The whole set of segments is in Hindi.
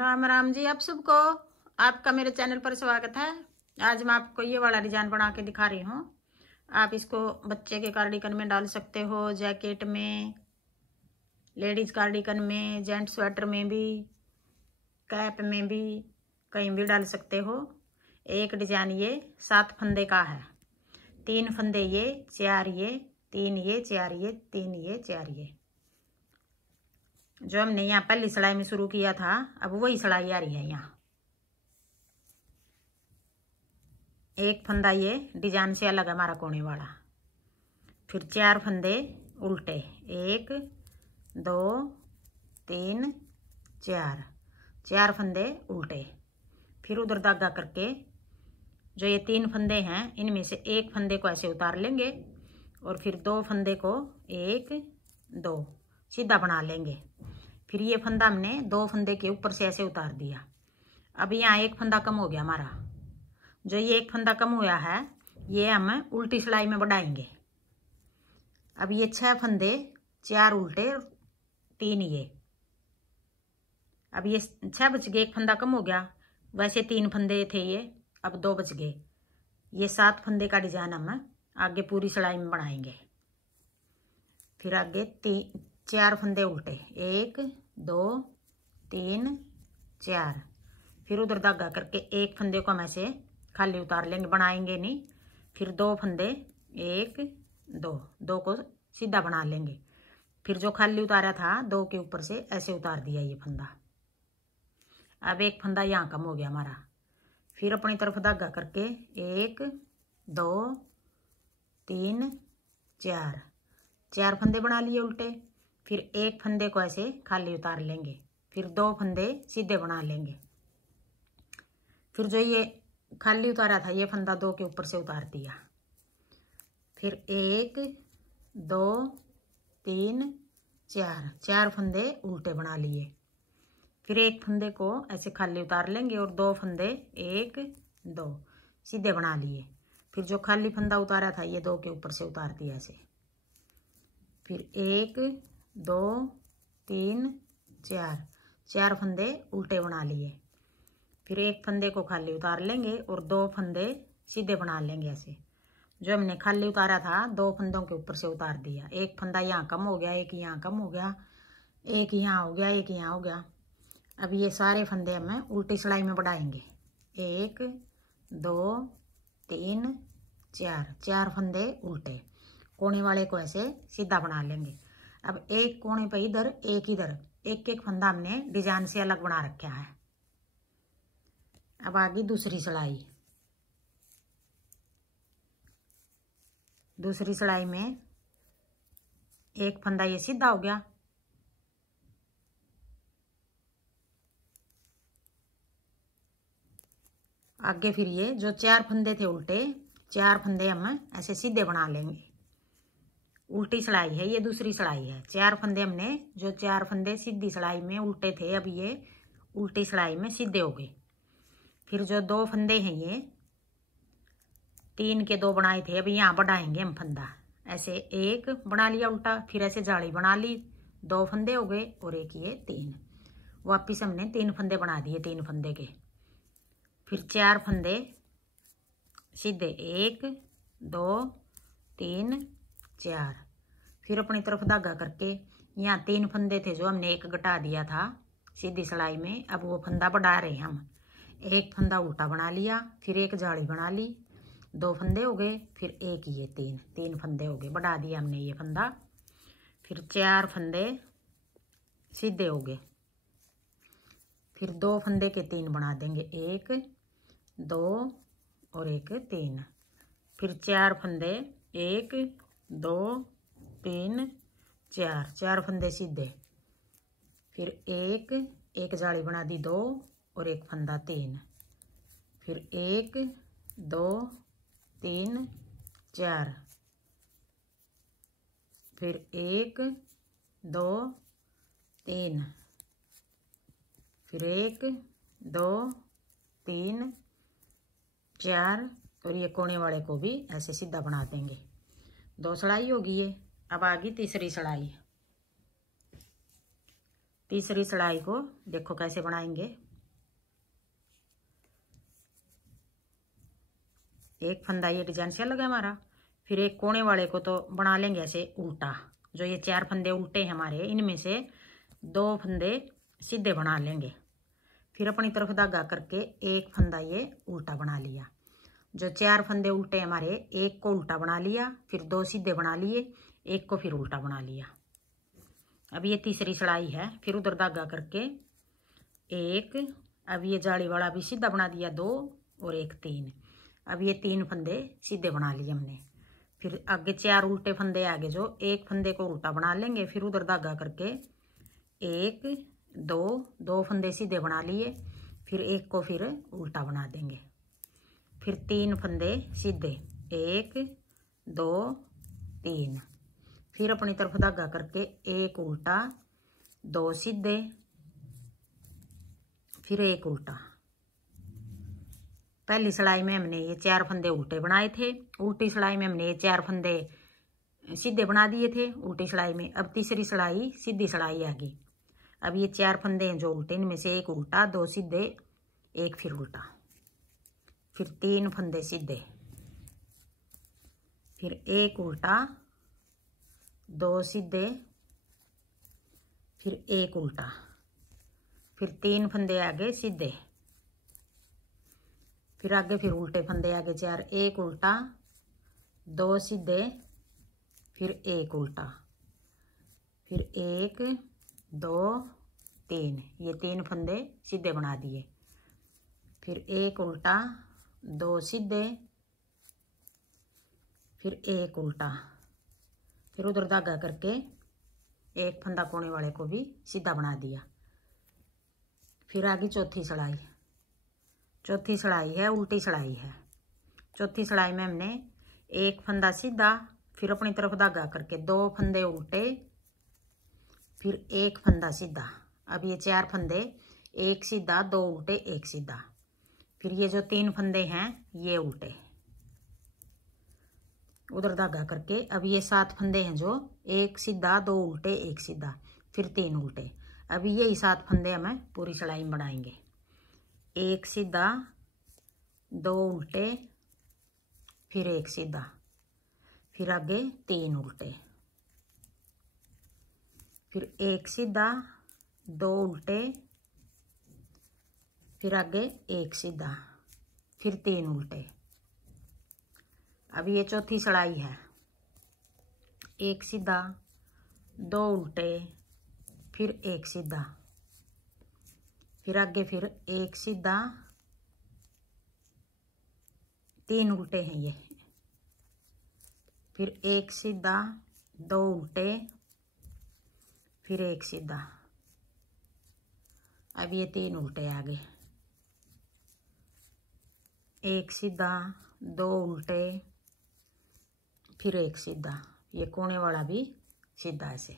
राम राम जी। आप सबको आपका मेरे चैनल पर स्वागत है। आज मैं आपको ये वाला डिजाइन बना के दिखा रही हूँ। आप इसको बच्चे के कार्डिगन में डाल सकते हो, जैकेट में, लेडीज कार्डिगन में, जेंट्स स्वेटर में भी, कैप में भी, कहीं भी डाल सकते हो। एक डिजाइन ये 7 फंदे का है। 3 फंदे ये, 4 ये, 3 ये, 4 ये, 3 ये, 4 ये। जो हमने यहाँ पहली सिलाई में शुरू किया था, अब वही सिलाई आ रही है। यहाँ एक फंदा ये डिजाइन से अलग है हमारा कोने वाला। फिर 4 फंदे उल्टे, 1 2 3 4 फंदे उल्टे। फिर उधर धागा करके जो ये 3 फंदे हैं, इनमें से एक फंदे को ऐसे उतार लेंगे और फिर 2 फंदे को 1 2 सीधा बना लेंगे। फिर ये फंदा हमने 2 फंदे के ऊपर से ऐसे उतार दिया। अब यहाँ एक फंदा कम हो गया हमारा। जो ये एक फंदा कम हुआ है, ये हम उल्टी सिलाई में बढ़ाएंगे। अब ये 6 फंदे, 4 उल्टे, 3 ये। अब ये 6 बच गए, एक फंदा कम हो गया। वैसे 3 फंदे थे ये, अब 2 बच गए। ये 7 फंदे का डिजाइन हम आगे पूरी सिलाई में बढ़ाएंगे। फिर आगे 4 फंदे उल्टे, 1 2 3 4। फिर उधर धागा करके एक फंदे को हम ऐसे खाली उतार लेंगे, बनाएंगे नहीं। फिर 2 फंदे, 1 2 को सीधा बना लेंगे। फिर जो खाली उतारा था 2 के ऊपर से ऐसे उतार दिया ये फंदा। अब एक फंदा यहाँ कम हो गया हमारा। फिर अपनी तरफ धागा करके 1 2 3 4 फंदे बना लिए उल्टे। फिर एक फंदे को ऐसे खाली उतार लेंगे। फिर 2 फंदे सीधे बना लेंगे। फिर जो ये खाली उतारा था ये फंदा 2 के ऊपर से उतार दिया। फिर 1 2 3 4 फंदे उल्टे बना लिए। फिर एक फंदे को ऐसे खाली उतार लेंगे और 2 फंदे 1 2 सीधे बना लिए। फिर जो खाली फंदा उतारा था ये 2 के ऊपर से उतार दिया ऐसे। फिर 1 2 3 4 फंदे उल्टे बना लिए। फिर एक फंदे को खाली उतार लेंगे और 2 फंदे सीधे बना लेंगे ऐसे। जो हमने खाली उतारा था 2 फंदों के ऊपर से उतार दिया। एक फंदा यहाँ कम हो गया, एक यहाँ कम हो गया, एक यहाँ हो गया, एक यहाँ हो गया। अब ये सारे फंदे हमें उल्टी सिलाई में बढ़ाएंगे। 1 2 3 4 फंदे उल्टे। कोने वाले को ऐसे सीधा बना लेंगे। अब एक कोने पे इधर, एक इधर, एक फंदा हमने डिजाइन से अलग बना रखा है। अब आगे दूसरी सिलाई। दूसरी सिलाई में एक फंदा ये सीधा हो गया। आगे फिर ये जो 4 फंदे थे उल्टे, 4 फंदे हम ऐसे सीधे बना लेंगे। उल्टी सिलाई है ये, दूसरी सिलाई है। 4 फंदे हमने, जो 4 फंदे सीधी सिलाई में उल्टे थे, अब ये उल्टी सिलाई में सीधे हो गए। फिर जो 2 फंदे हैं ये 3 के 2 बनाए थे, अब यहाँ बढ़ाएंगे हम फंदा ऐसे। एक बना लिया उल्टा, फिर ऐसे जाली बना ली, 2 फंदे हो गए और एक ये 3। वापिस हमने 3 फंदे बना दिए 3 फंदे के। फिर 4 फंदे सीधे, 1 2 3 4। फिर अपनी तरफ धागा करके यहाँ 3 फंदे थे जो हमने एक घटा दिया था सीधी सिलाई में, अब वो फंदा बढ़ा रहे हैं हम। एक फंदा उल्टा बना लिया, फिर एक जाली बना ली, 2 फंदे हो गए, फिर एक ये 3 फंदे हो गए, बढ़ा दिया हमने ये फंदा। फिर 4 फंदे सीधे हो गए। फिर 2 फंदे के 3 बना देंगे, 1 2 और एक 3। फिर 4 फंदे, 1 2 3 4 फंदे सीधे। फिर एक जाली बना दी, 2 और एक फंदा 3। फिर 1 2 3 4। फिर 1 2 3। फिर 1 2 3 4 और ये कोने वाले को भी ऐसे सीधा बना देंगे। 2 सिलाई होगी ये। अब आगे तीसरी सिलाई। तीसरी सिलाई को देखो कैसे बनाएंगे। एक फंदा ये डिजाइन से अलग है हमारा। फिर एक कोने वाले को तो बना लेंगे ऐसे उल्टा। जो ये 4 फंदे उल्टे हैं हमारे, इनमें से 2 फंदे सीधे बना लेंगे। फिर अपनी तरफ धागा करके एक फंदा ये उल्टा बना लिया। जो 4 फंदे उल्टे हमारे, एक को उल्टा बना लिया, फिर 2 सीधे बना लिए, एक को फिर उल्टा बना लिया। अब ये तीसरी सिलाई है। फिर उधर धागा करके एक, अब ये जाली वाला भी सीधा बना दिया 2 और एक 3। अब ये 3 फंदे सीधे बना लिए हमने। फिर आगे 4 उल्टे फंदे आगे, जो एक फंदे को उल्टा बना लेंगे। फिर उधर धागा करके 1 2 फंदे सीधे बना लिए, फिर एक को फिर उल्टा बना देंगे। फिर 3 फंदे सीधे, 1 2 3। फिर अपनी तरफ धागा करके एक उल्टा, 2 सीधे, फिर एक उल्टा। पहली सिलाई में हमने ये 4 फंदे उल्टे बनाए थे, उल्टी सिलाई में हमने ये 4 फंदे सीधे बना दिए थे उल्टी सिलाई में। अब तीसरी सिलाई सीधी सिलाई आ गई। अब ये 4 फंदे हैं जो उल्टे, इनमें से एक उल्टा, 2 सीधे, एक फिर उल्टा। फिर 3 फंदे सीधे, फिर एक उल्टा, 2 सीधे, फिर एक उल्टा। फिर 3 फंदे आगे सीधे, फिर आगे फिर उल्टे फंदे आगे 4, एक उल्टा, 2 सीधे, फिर एक उल्टा, फिर 1 2 3। ये 3 फंदे सीधे बना दिए। फिर एक उल्टा, 2 सीधे, फिर एक उल्टा। फिर उधर धागा करके एक फंदा कोने वाले को भी सीधा बना दिया। फिर आगे चौथी सिलाई। चौथी सिलाई है उल्टी सिलाई है। चौथी सिलाई में हमने एक फंदा सीधा, फिर अपनी तरफ धागा करके 2 फंदे उल्टे, फिर एक फंदा सीधा। अब ये 4 फंदे, एक सीधा, 2 उल्टे, एक सीधा। फिर ये जो 3 फंदे हैं ये उल्टे, उधर धागा करके। अब ये 7 फंदे हैं जो एक सीधा, 2 उल्टे, एक सीधा, फिर 3 उल्टे। अब यही 7 फंदे हमें पूरी सिलाई में बनाएंगे। एक सीधा, 2 उल्टे, फिर एक सीधा, फिर आगे 3 उल्टे, फिर एक सीधा, 2 उल्टे, फिर आगे एक सीधा, फिर 3 उल्टे। अब ये चौथी सिलाई है। एक सीधा, 2 उल्टे, फिर एक सीधा, फिर आगे फिर एक सीधा, 3 उल्टे हैं ये, फिर एक सीधा, 2 उल्टे, फिर एक सीधा। अब ये 3 उल्टे आ गए, एक सीधा, 2 उल्टे, फिर एक सीधा। ये कोने वाला भी सीधा ऐसे।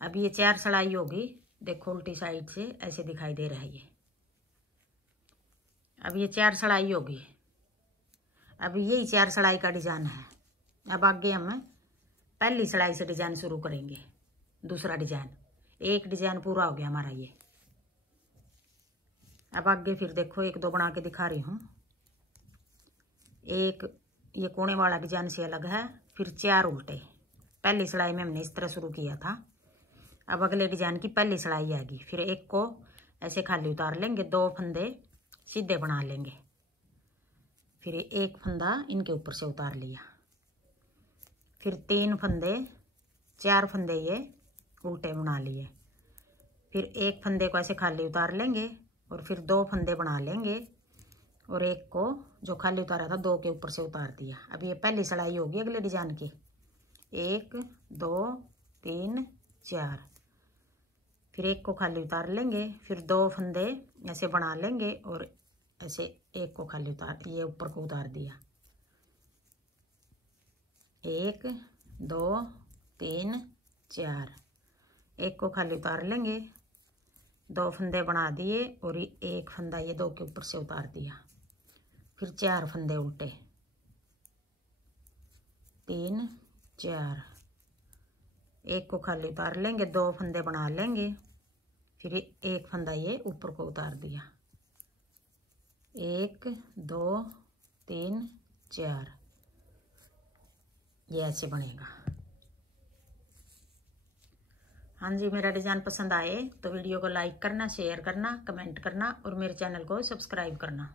अब ये 4 सिलाई होगी। देखो उल्टी साइड से ऐसे दिखाई दे रहा है ये। अब ये 4 सिलाई होगी। अब यही 4 सिलाई का डिजाइन है। अब आगे हम पहली सिलाई से डिजाइन शुरू करेंगे। दूसरा डिजाइन, एक डिजाइन पूरा हो गया हमारा ये। अब आगे फिर देखो 1 2 बना के दिखा रही हूँ। एक ये कोने वाला डिजाइन से अलग है। फिर 4 उल्टे। पहली सिलाई में हमने इस तरह शुरू किया था। अब अगले डिजाइन की पहली सिलाई आएगी। फिर एक को ऐसे खाली उतार लेंगे, 2 फंदे सीधे बना लेंगे, फिर एक फंदा इनके ऊपर से उतार लिया, फिर 3 फंदे, 4 फंदे ये उल्टे बना लिए, फिर एक फंदे को ऐसे खाली उतार लेंगे और फिर 2 फंदे बना लेंगे और एक को जो खाली उतारा था 2 के ऊपर से उतार दिया। अब ये पहली सिलाई होगी अगले डिजाइन की। 1 2 3 4, फिर एक को खाली उतार लेंगे, फिर 2 फंदे ऐसे बना लेंगे और ऐसे एक को खाली उतार, ये ऊपर को उतार दिया। 1 2 3 4, एक को खाली उतार लेंगे, 2 फंदे बना दिए और एक फंदा ये 2 के ऊपर से उतार दिया। फिर 4 फंदे उल्टे, 3 4, एक को खाली उतार लेंगे, 2 फंदे बना लेंगे, फिर एक फंदा ये ऊपर को उतार दिया। 1 2 3 4, ये ऐसे बनेगा। हाँ जी, मेरा डिज़ाइन पसंद आए तो वीडियो को लाइक करना, शेयर करना, कमेंट करना और मेरे चैनल को सब्सक्राइब करना।